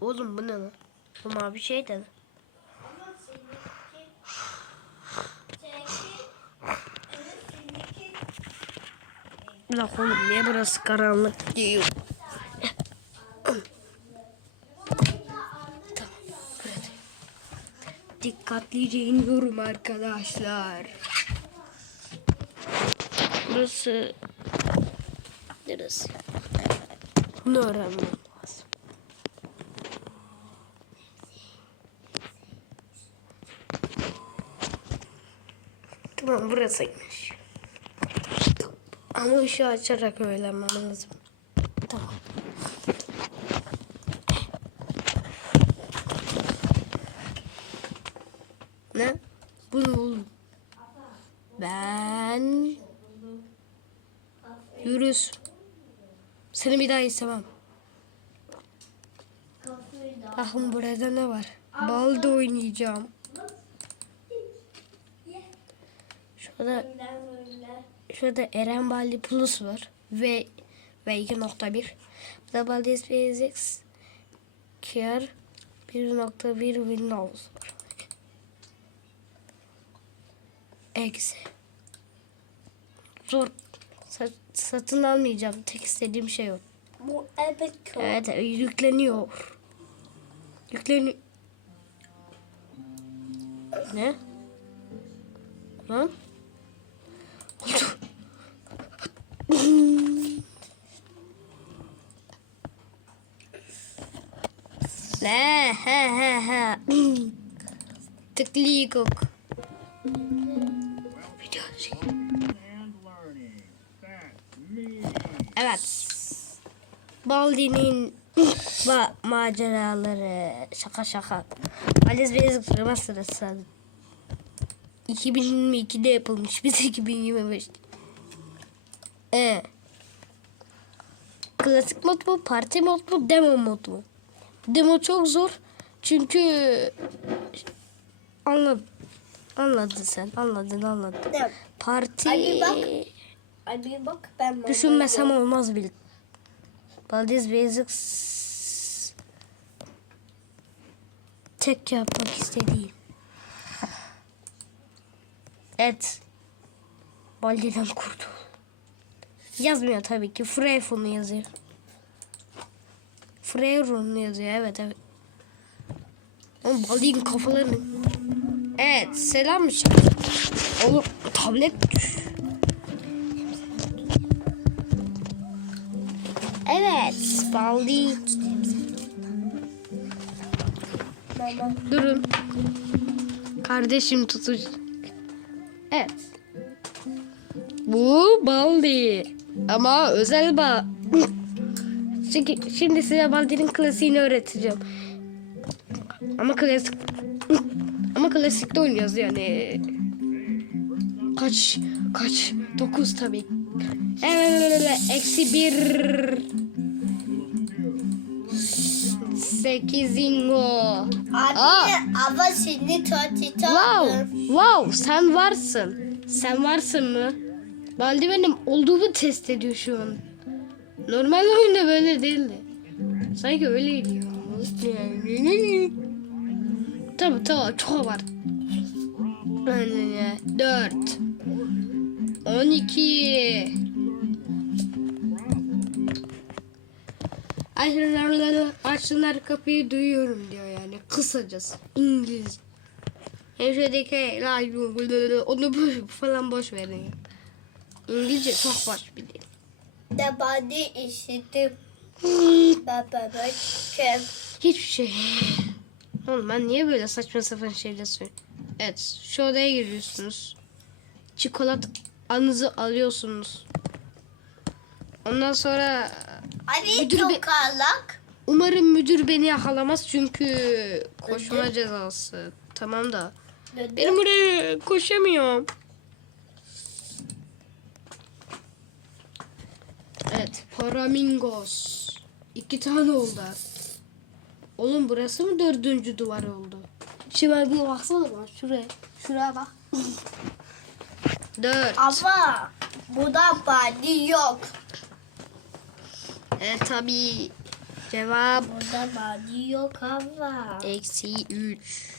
Oğlum bu ne lan? Bu mavi şey de. Lan oğlum niye burası karanlık diyor. tamam. Dikkatlice iniyorum arkadaşlar. Burası... Neresi? Bunu öğrenmem Tamam burasıymış. Ama ışığı açarak öğrenmem lazım. Tamam. Ne? Bu ne oğlum? Ben... Yürüs. Seni bir daha istemem. Da... Bakın burada ne var? Balda oynayacağım. Şurada. Şurada Eren Baldi Plus var. Ve ve 2.1. Burada Baldi SpaceX Care 1.1 Windows var. Eksi. Zor. Sa- satın almayacağım. Tek istediğim şey o. Bu evet. Evet yükleniyor. Yükleniyor. Ne? Lan? He he he. That's me. Evet. Baldi'nin ma maceraları şaka şaka. Alice Basic Remastered sadece. 2022'de yapılmış. Biz 2025. Ee. Klasik mod mu, parti mod mu, demo mod mu? Demo çok zor. Çünkü anladın. Anladın sen. Anladın anladın. Ne? Parti Hadi bak. Ay bir bak ben Düşünmesem olmaz bile. Baldez Basics tek yapmak istediğim. Evet. Baldi'den kurtul. Yazmıyor tabii ki. Freyfon'u yazıyor. Freyron'u yazıyor. Evet evet. Oğlum Baldi'nin kafalarını. Evet. Selam Oğlum tablet düş. Evet, Baldi. Durun. Kardeşim tutuş. Evet. Bu Baldi. Ama özel ba. Çünkü şimdi size Baldi'nin klasiğini öğreteceğim. Ama klasik ama klasikte oynuyoruz yani. Kaç kaç? 9 tabii. Evet, eksi bir. Sekizingo. Abi Aa. ama seni Wow, wow, sen varsın. Sen varsın mı? Baldi benim olduğumu test ediyor şu an. Normal oyunda böyle değildi. Sanki öyleydi ya. Tabi tabi çok var. Aynen ya. Dört. On iki. Açınlar, açınlar kapıyı duyuyorum diyor yani. Kısacası. İngiliz. Hemşiredeki onu boş, falan boş verin. İngilizce çok boş bir dil. De bana işittim. Baba bakın. Hiçbir şey. Oğlum ben niye böyle saçma sapan şeyler söylüyorum? Evet şu odaya giriyorsunuz. Çikolat anızı alıyorsunuz. Ondan sonra Abi Müdür be- tokarlak. umarım müdür beni yakalamaz çünkü koşma cezası. Tamam da. Benim buraya koşamıyorum. Evet, Paramingos. İki tane oldu. Oğlum burası mı dördüncü duvar oldu? Şimdi bir baksana bak şuraya. Şuraya bak. Dört. Ama burada body yok. E tabi Cevap Burada body yok ama. eksi 3.